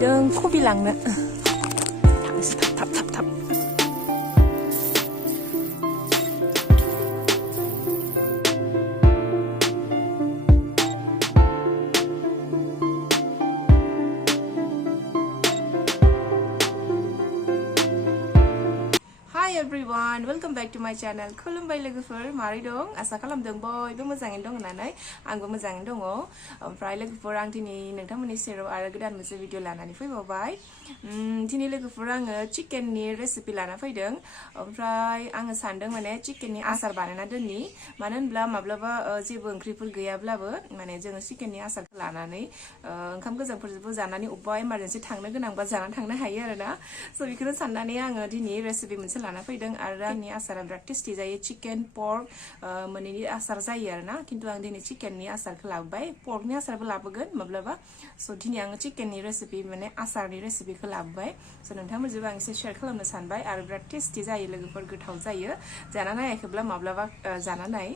फैदों कबि लांनो थांनोसै थाब थाब थाब थाब Hi everyone, welcome back to my channel. खुलुमबाय लोगोफोर मारै दं आसा खालामदों बयबो मोजाङैनो दं होननानै आंबो मोजाङैनो दङ ओमफ्राय लोगोफोर आं दिनै नोंथांमोननि सेराव आरो गोदान मोनसे भिडिअ लानानै फैबावबाय दिनै लोगोफोर आङो चिकेननि रेसिपि लाना फैदों ओमफ्राय आङो सानदों माने चिकेननि आसार बानायना दोननि मानो होनब्ला माब्लाबा जेबो ओंख्रिफोर गैयाब्लाबो माने जोङो चिकेननि आसारखौ लानानै ओंखाम गोजांफोरजोंबो जानानै अबेबा इमारजेन्सि थांनो गोनांबा जानानै थांनो हायो आरोना स' बेखौनो साननानै आङो दिनै रेसिपि मोनसे लाना फैदों आरो आंनि आसारा बिराद टेस्टि जायो चिकेन पर्क मोननैनि आसार जायो आरोना खिन्थु आं दिनै चिकेननि आसारखौ लाबोबाय पर्कनि आसारबो लाबोगोन माब्लाबा स' दिनै आङो चिकेननि रेसिपि माने आसारनि रेसिपिखौ लाबोबाय स' नोंथांमोनजोंबो आं एसे शेयार खालामनो सानबाय आरो बिराद टेस्टि जायो लोगोफोर गोथाव जायो जाना नायाखैब्ला माब्लाबा जाना नाय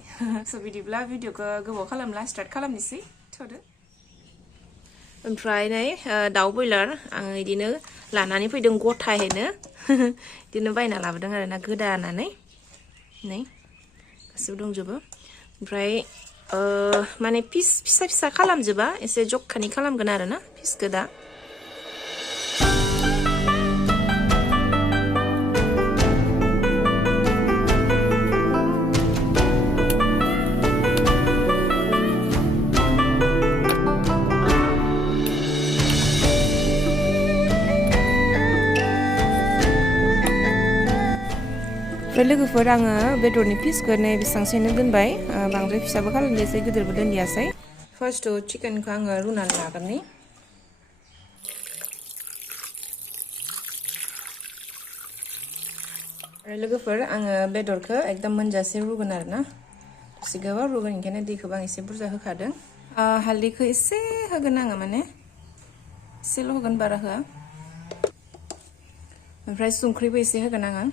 स' बिदिब्ला भिडिअखौ गोबाव खालामला स्टार्ट खालामनोसै थ'दो ओमफ्राय नै दाउ बयलार आं इदिनो लानानै फैदों गथायैनो इदिनो बायना लाबोदों आरोना गोदानानै नै गासिबो दंजोबो ओमफ्राय माने पिस फिसा फिसा खालामजोबा एसे जखानि खालामगोन आरोना पिसखौ दा ओमफ्राय लोगोफोर आङो बेदरनि पिसखौ नै बेसेबांसैनो दोनबाय बांद्राय फिसाबो खालामदियासै गिदिरबो दोनदियासै फार्स्टआव चिकेनखौ आङो रुनानै लागोननि आरो लोगोफोर आङो बेदरखौ एकदम मोनजासे रुगोन आरोना दसे गोबाव रुगोन ओंखायनो दैखौबो आं एसे बुरजा होखादों हालदैखौ एसे होगोन आङो माने एसेल' होगोन बारा होआ ओमफ्राय संख्रिबो एसे होगोन आङो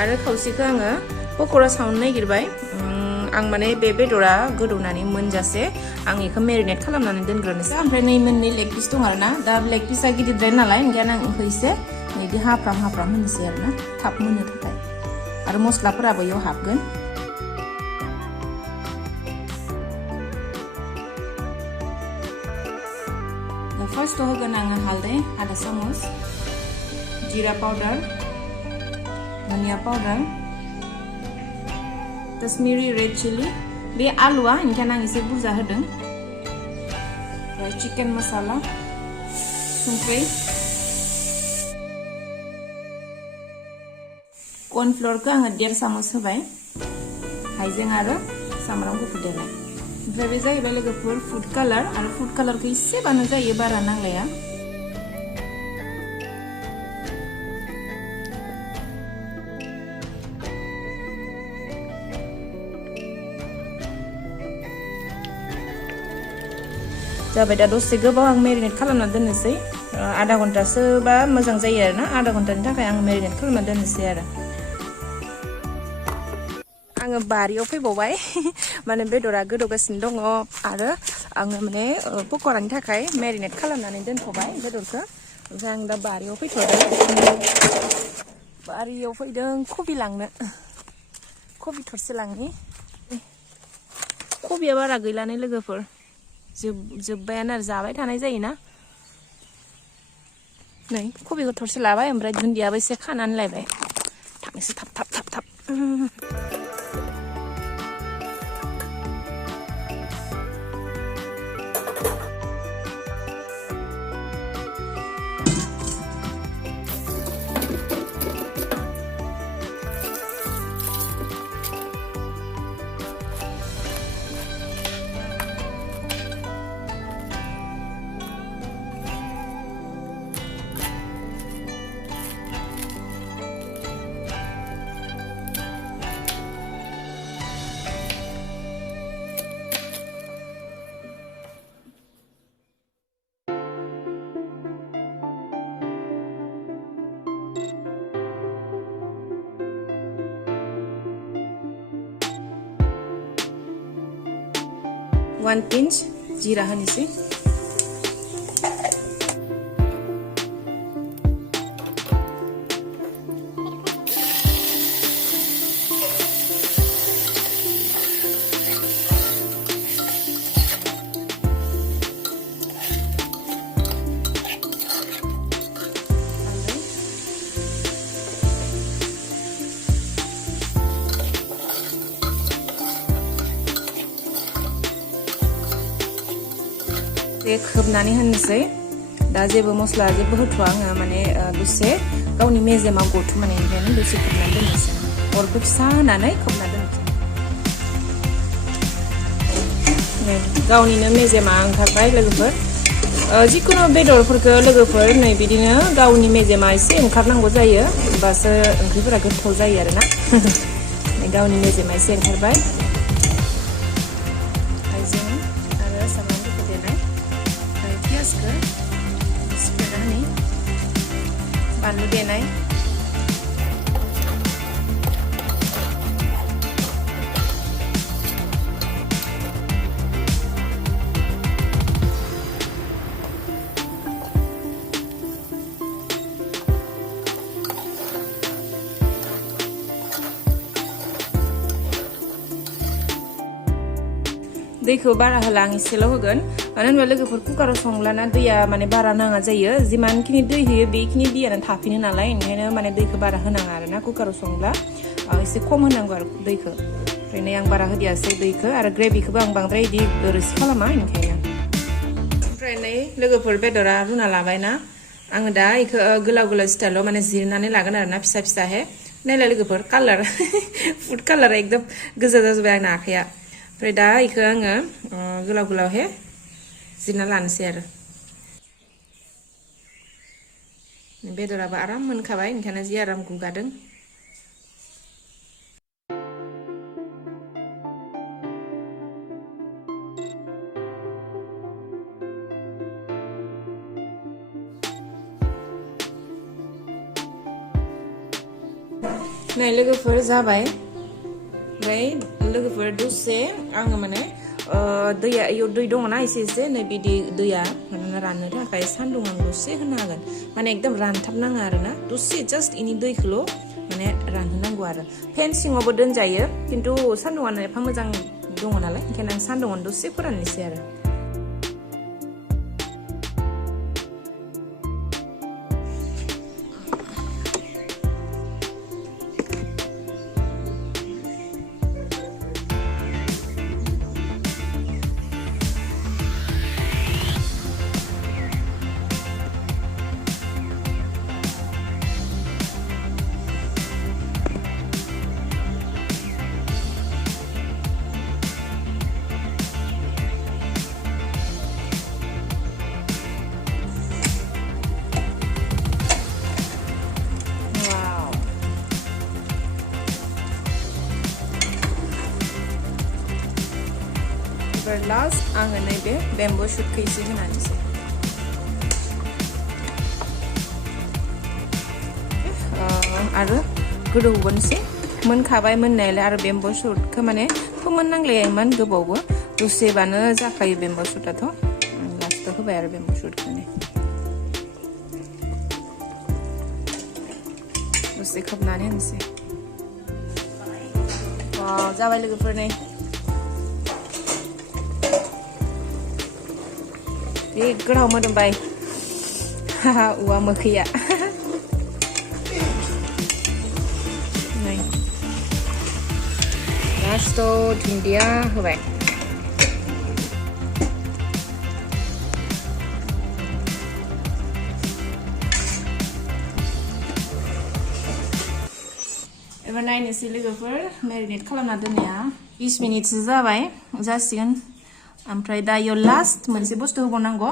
आरो खावसेखौ आङो पकरा सावनो नागिरबाय आं माने बे बेदरा गोदौनानै मोनजासे आं बेखौ मेरिनेट खालामनानै दोनग्रोनोसै ओमफ्राय नै मोननै लेग पिस दं आरोना दा लेग पिसा गिदिरद्राय नालाय ओंखायनो आं बेखौ एसे बिदि हाफ्राम हाफ्राम होनोसै आरोना थाब मोननो थाखाय आरो मस्लाफोराबो बेयाव हाबगोन फार्स्टआव होगोन आङो हालदै आधा चामच जिरा पाउडार धनिया पाउडार कश्मीरी रेड चिली बे आलुआ ओंखायनो आं एसे बुरजा होदों ओमफ्राय चिकेन मसाला संख्रि कर्नफ्लरखौ आङो 1.5 चामच होबाय हाइजें आरो सामब्राम गुफुर देनाय ओमफ्राय बे जाहैबाय लोगोफोर फुड कालार आरो फुड कालारखौ एसेबानो जायो बारा नांलाया जाबाय दा दसे गोबाव आं मेरिनेट खालामना दोननोसै आधा घन्टासो बा मोजां जायो आरोना आधा घन्टानि थाखाय आं मेरिनेट खालामना दोननोसै आरो आङो बारियाव फैबावबाय माने बेदरा गोदौगासिनो दङ आरो आङो माने पकरानि थाखाय मेरिनेट खालामनानै दोनथ'बाय बेदरखौ ओमफ्राय आं दा बारियाव फैथ'दों बारियाव फैदों कबि लांनो कबि थरसे लांनि कबिया बारा गैलानै लोगोफोर जोब्बायानो आरो जाबाय थानाय जायोना नै कबिखौ थरसे लाबाय ओमफ्राय दुन्दियाबो एसे खानानै लायबाय थांनोसै थाब थाब थाब थाब 1 pinch जिरा होनोसै खोबनानै होनोसै दा जेबो मस्ला जेबो होथ'आ आङो माने दसे गावनि मेजेमा गथु माने ओंखायनो दसे खोबनानै दोननोसै अरखौ फिसा होनानै खोबना दोननोसै गावनिनो मेजेमा ओंखारबाय लोगोफोर जिखुनु बेदरफोरखौ लोगोफोर नै बिदिनो गावनि मेजेमा एसे ओंखारनांगौ जायो होमबासो ओंख्रिफोरा गोथाव जायो आरोना गावनि मेजेमा एसे ओंखारबाय बानलु देनाय दैखौ बारा होला आं एसेल' होगोन मानो होनबा लोगोफोर कुकाराव संब्लाना दैया माने बारा नाङा जायो जिमानखिनि दै होयो बेखिनि दैयानो थाफिनो नालाय ओंखायनो माने दैखौ बारा होनाङा आरोना कुकाराव संब्ला एसे खम होनांगौ आरो दैखौ ओरैनो आं बारा होदियासै दैखौ आरो ग्रेभिखौबो आं बांद्राय इदि रोसि खालामा ओंखायनो ओमफ्राय नै लोगोफोर बेदरा रुना लाबायना आङो दा इखौ गोलाव गोलाव स्टाइलाव माने जिरनानै लागोन आरोना फिसा फिसाहे नायलाय लोगोफोर कालार फुड कालार एकदम गोजा जाजोब्बाय आंना आखाइया ओमफ्राय दा इखौ आङो गोलाव गोलावहे जिरना लानोसै आरो बेदराबो आराम मोनखाबाय ओंखायनो जि आराम गुगादों नै लोगोफोर जाबाय ओमफ्राय लोगोफोर दसे आङो माने दैया इयाव दै दङना एसे एसे नै बिदि दैया माने राननो थाखाय सान्दुं आं दसे होनो हागोन माने एकदम रानथाबनाङा आरोना दसे जास्ट इनि दैखौल' माने रानहोनांगौ आरो फेन सिङावबो दोनजायो खिन्थु सान्दुंआनो एफा मोजां दङ नालाय ओंखायनो आं सान्दुंआवनो दसे फोराननोसै आरो लास्ट आङो नैबे बेम्बु शुटखौ एसे होनानैसै आरो गोदौबोनोसै मोनखाबाय मोननायालाय आरो बेम्बु शुटखौ माने फोमोननांलाया इमान गोबावबो दसेबानो जाखायो बेम्बु शुटआथ' लास्टआव होबाय आरो बेम्बु शुटखौ दसे खोबनानै होनोसै जाबाय लोगोफोर नै गोथाव मोदोमबाय औवा मोखैया नै लास्टआव दुन्दिया होबाय एबार नायनोसै लोगोफोर मेरिनेट खालामना दोननाया 20 मिनिटसो जाबाय जासिगोन ओमफ्राय दा इयाव लास्ट मोनसे बुस्थु होबावनांगौ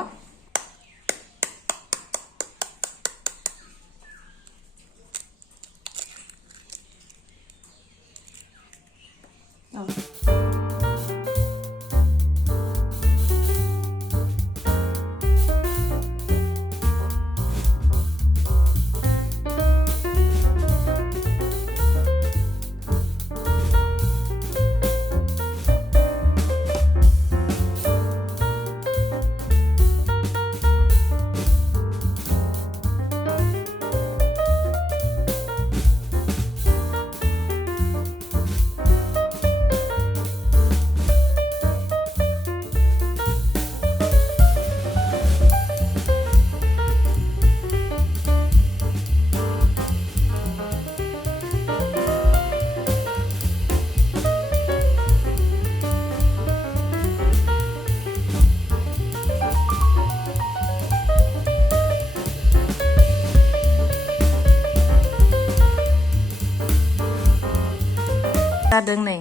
जादों नै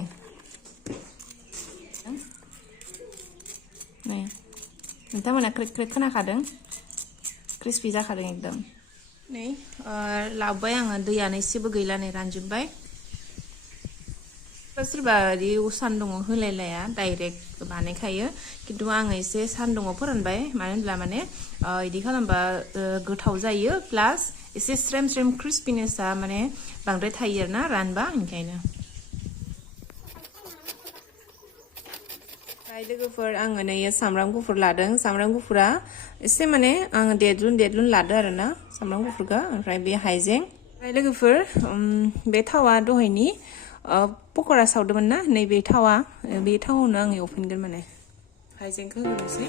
नै नोंथांमोना क्रेक क्रेक खोनाखादों क्रिस्पि जाखादों एकदम नै लाबोबाय आङो दैयानो एसेबो गैला नै रानजोबबाय सोरबा ओरै सान्दुङाव होलायलाया डाइरेक्ट बानायखायो खिन्थु आङो एसे सान्दुङाव फोरानबाय मानो होनब्ला माने इदि खालामबा गोथाव जायो प्लास एसे स्रेम स्रेम क्रिस्पिनेसआ माने बांद्राय थायो आरोना रानबा ओंखायनो लोगोफोर आङो नै सामब्राम गुफुर लादों सामब्राम गुफुरा एसे माने आङो देदलुन लादो आरोना सामब्राम गुफुरखौ ओमफ्राय बे हाइजें ओमफ्राय लोगोफोर बे थावा दहायनि पकरा सावदोंमोन ना नैबे थावा बे थावावनो आं एवफिनगोन माने हाइजेंखौ होनोसै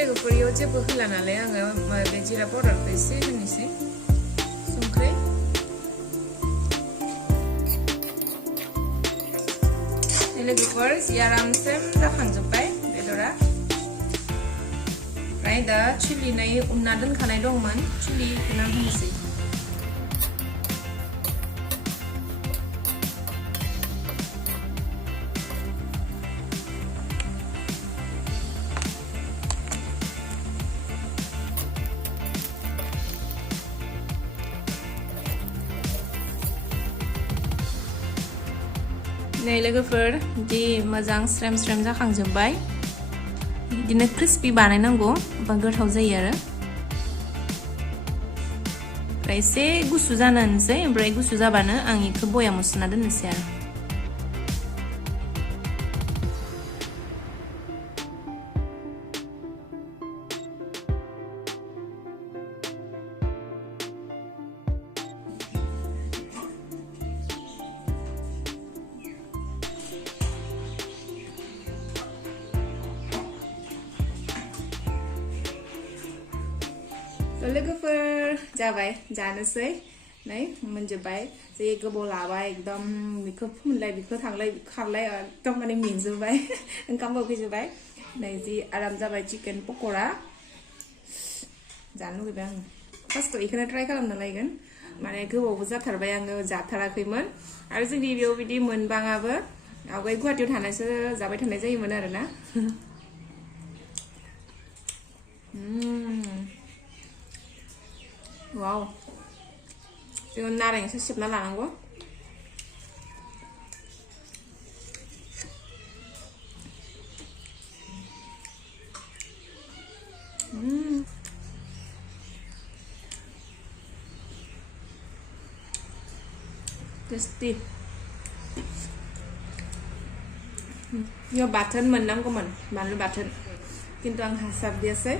लोगोफोर इयाव जेबो होला नालाय आङो बे जिरा पाउडारखौ एसे होनोसै संख्रि लोगोफोर जि आरामसे जाखांजोब्बाय बेदरा ओमफ्राय दा चिलि नै उनना दोनखानाय दंमोन चिलिखौनो होनोसै नै लोगोफोर बिदि मोजां स्रेम स्रेम जाखांजोब्बाय बिदिनो क्रिस्पि बानायनांगौ बा गोथाव जायो आरो ओमफ्राय एसे गुसु जानो होनोसै ओमफ्राय गुसु जाबानो आं इखौ बयामाव सोना दोननोसै आरो लोगोफोर जाबाय जानोसै नै मोनजोब्बाय जे गोबाव लाबाय एकदम बेखौ फोनलाय बेखौ थांलाय खारलाय एकदम माने मेंजोब्बाय ओंखाम उखैजोब्बाय नै जि आराम जाबाय चिकेन पकरा जानो लुगैबाय आङो फार्स्टआव बेखौनो ट्राइ खालामना नायगोन माने गोबावबो जाथारबाय आङो जाथाराखैमोन आरो जोंनि बेयाव बिदि मोनबाङाबो आवगाय गुवाहाटियाव थानायसो जाबाय थानाय जायोमोन आरोना वाव जोङो नारेंसो सिबना लानांगौ टेस्टि इयाव बाथोन मोननांगौमोन बानलु बाथोन खिन्थु आं हास्लाबदियासै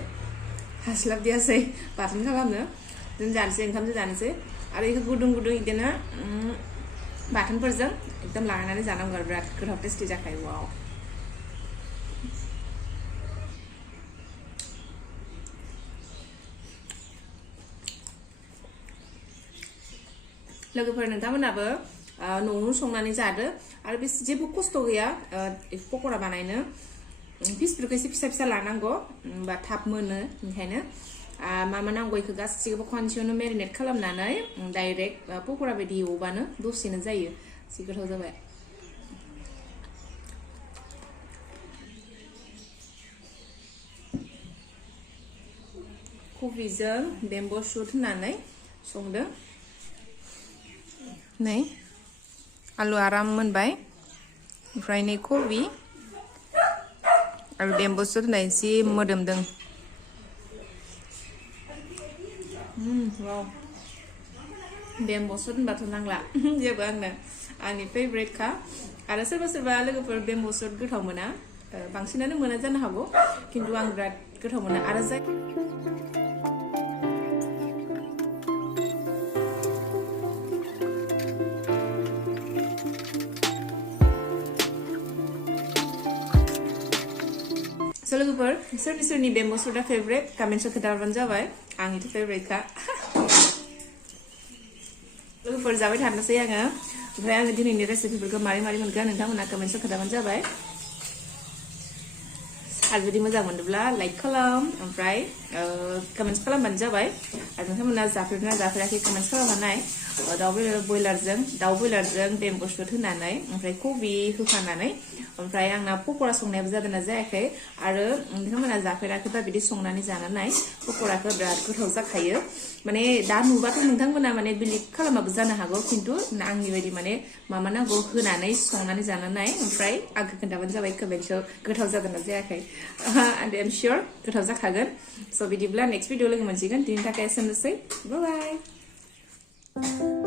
बाथोन खालामनो जों जानोसै ओंखामजों जानोसै आरो बेखौ गुदुं गुदुं बिदिनो बाथोनफोरजों एकदम लागायनानै जानांगौ आरो बिराद गोथाव टेस्टि जाखायो वाव लोगोफोर नोंथांमोनाबो न'आवनो संनानै जादो आरो बे जेबो खस्थ' गैया पकरा बानायनो पिसफोरखौ एसे फिसा फिसा लानांगौ होमबा थाब मोनो ओंखायनो मा नांगौ बेखौ गासिखौबो खनसेयावनो मेरिनेट खालामनानै डाइरेक्ट पकरा बायदि एवबानो दसेनो जायो जि गोथाव जाबाय कबिजों बेम्बु शुट होनानै संदों नै आलु आराम मोनबाय ओमफ्राय नै कबि आरो बेम्बु शुट होनाय जि मोदोमदों वाव बेम्बु शुट होनबाथ' नांला जेबो आंनो आंनि फेभरेट खा आरो सोरबा सोरबा लोगोफोर बेम्बु शुट गोथाव मोना बांसिनानो मोना जानो हागौ खिन्थु आं बिराद गोथाव मोनो आरो जाय लोगोफोर सोरनि सोरनि बेम्बु सुटआ फेभरेट कमेन्ट्सआव खोन्थाहरबानो जाबाय आंनिथ' फेभरेटखा लोगोफोर जाबाय थानोसै आङो ओमफ्राय आङो दिनैनि रेसिपिफोरखौ मारै मारै मोनखो नोंथांमोना कमेन्ट्सआव खोन्थाबानो जाबाय आरो जुदि मोजां मोनोब्ला लाइक खालाम ओमफ्राय कमेन्ट्स खालामबानो जाबाय आरो नोंथांमोना जाफेरना जाफेराखै कमेन्ट्स खालामनाय दाउ बयलारजों बेम्बु सुट होनानै ओमफ्राय कबि होफानानै ओमफ्राय आंना पकरा संनायाबो जादोंना जायाखै आरो नोंथांमोना जाफेराखैबा बिदि संनानै जानानै पकराखौ बिराद गोथाव जाखायो माने दा नुबाथ' नोंथांमोना माने बिलिभ खालामाबो जानो हागौ खिन्थु आंनि बायदि माने मामा नांगौ होनानै संनानै जानानै ओमफ्राय आंखौ खोन्थाबानो जाबाय कमेन्ट्सआव गोथाव जादोंना जायाखै and I'm sure गोथाव जाखागोन स' बिदिब्ला नेक्स्ट भिडिअ लोगो मोनसिगोन दिनैनि थाखाय एसेनोसै बाय बाय